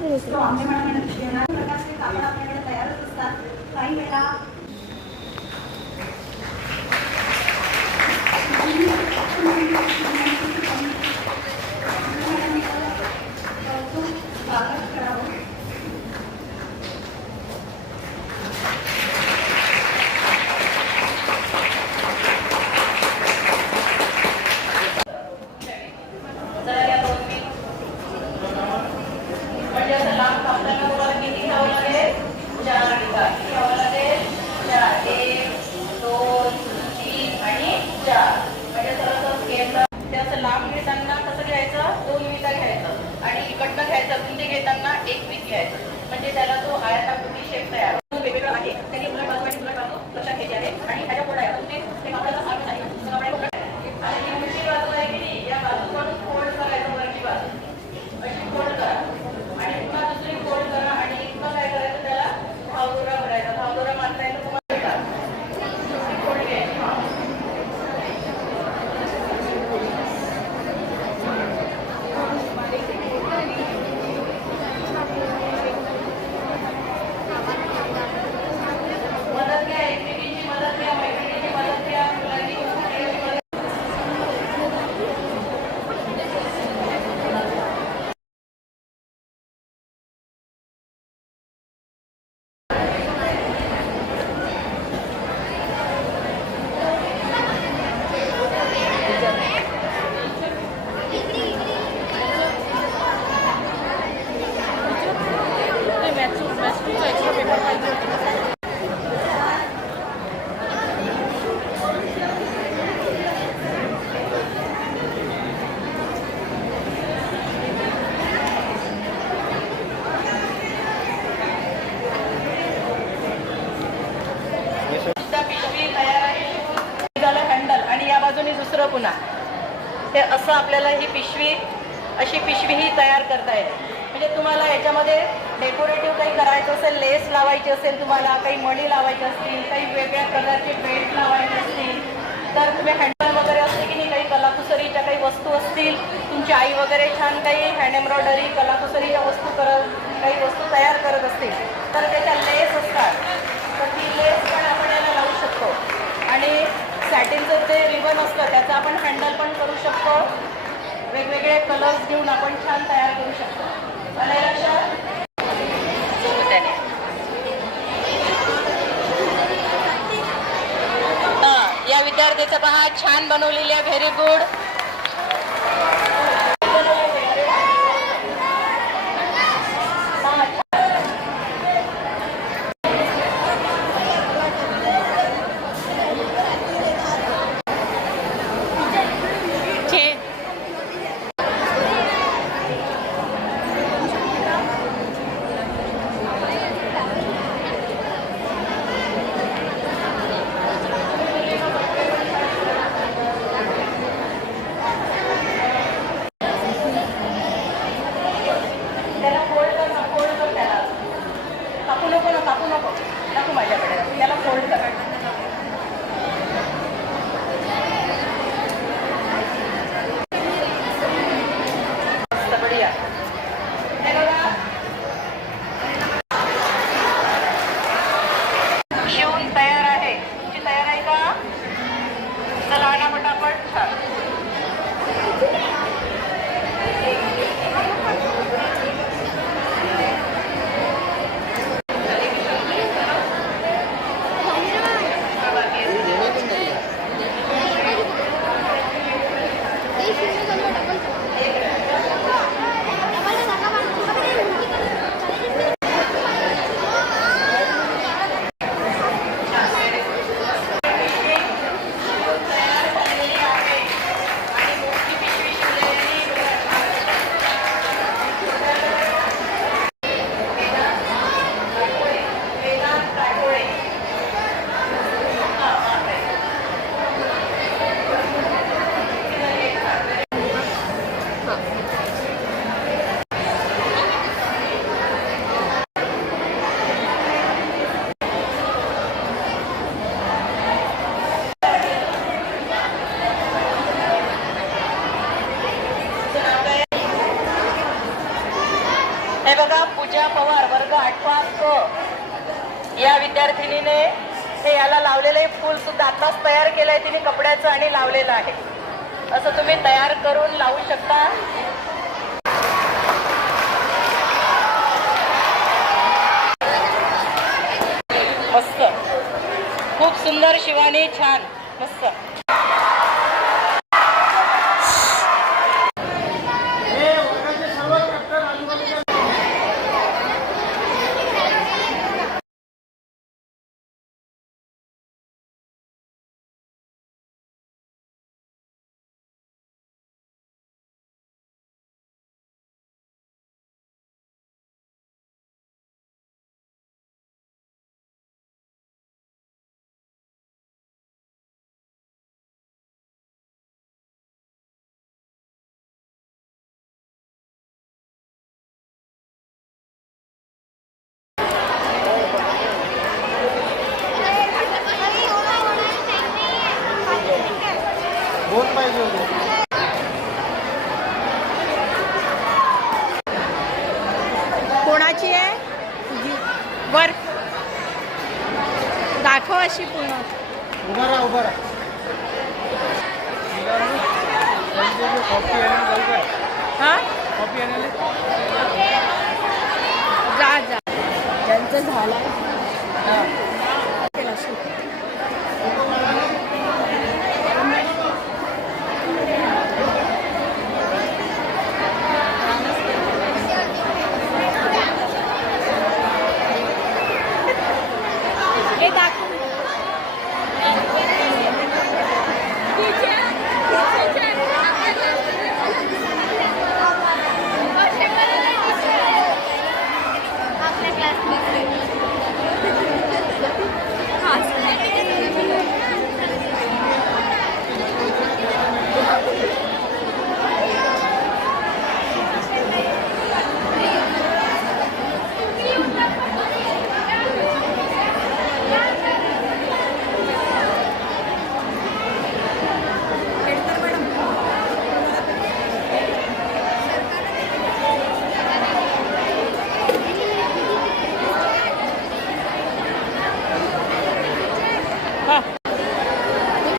शाळेतील ज्येष्ठ शिक्षिका तो आहे. म्हणजे त्याला तो आयताकृती शेप तयार होतो. वेगवेगळं आहे त्यांनी उलट बाजू आणि उलट बाजू लक्षात घ्यायची आहे आणि ह्याच्या पुढे आहे म्हणजे ते कापडाचा सांगत आहे तर कापडाला पुढे आहे. आणि ही उलटी बाजू आहे की नाही या बाजूकडून फोल्ड करायचं वरची बाजू अशी फोल्ड करा आणि पुन्हा दुसरी फोल्ड करा आणि इथं काय करायचं त्याला भावदुरा भरायचा भावदुरा मारता येतो तुम्हाला येतात. दुसरी फोल्ड घ्यायची हा. मदत घ्या एकमेकींची मदत घ्या मैत्रिणीची मदत घ्या मुलांची मैत्रिणीची मदत सुद्धा पिशवी तयार आहे शिवून झालं हँडल आणि या बाजूने दुसरं पुन्हा हे असं आपल्याला ही पिशवी अशी पिशवी ही तयार करता येते म्हणजे तुम्हाला याच्यामध्ये डेकोरेटिव्ह काही करायचं असेल लेस लावायची असेल तुम्हाला काही मणी लावायची असतील काही वेगळ्या कलरचे बेल्ट लावायचे असतील तर तुम्ही हँडल वगैरे असते की नाही काही कलाकुसरीच्या काही वस्तू असतील तुमची आई वगैरे छान काही हँड एम्ब्रॉयडरी कलाकुसरीच्या वस्तू करत काही वस्तू तयार करत असतील तर त्याच्या लेस असतात. तर ती लेस पण आपण याला लावू शकतो. आणि सॅटिनचं जे रिबन असतं त्याचं आपण हँडल पण करू शकतो. वेगवेगळे कलर्स घेऊन आपण छान तयार करू शकतो. आलं अशा हां या विद्यार्थ्याचं पहा छान बनवलेली आहे व्हेरी गुड बघा पूजा पवार वर्ग आठवा क या विद्यार्थिनीने हे याला लावलेलं फूल सुद्धा आत्ताच तयार केलंय तिने कपड्याचं आणि लावलेलं आहे. असं तुम्ही तयार करून लावू शकता. मस्त. खूप सुंदर शिवानी छान. मस्त. दोन पाहिजे होते. कोणाची आहे? तुझी वर. दाखव अशी पूर्ण. उभा राहा उभा राहा. कॉफी हा? कॉफी आणायला? जा जा. ज्यांचं झालं हा.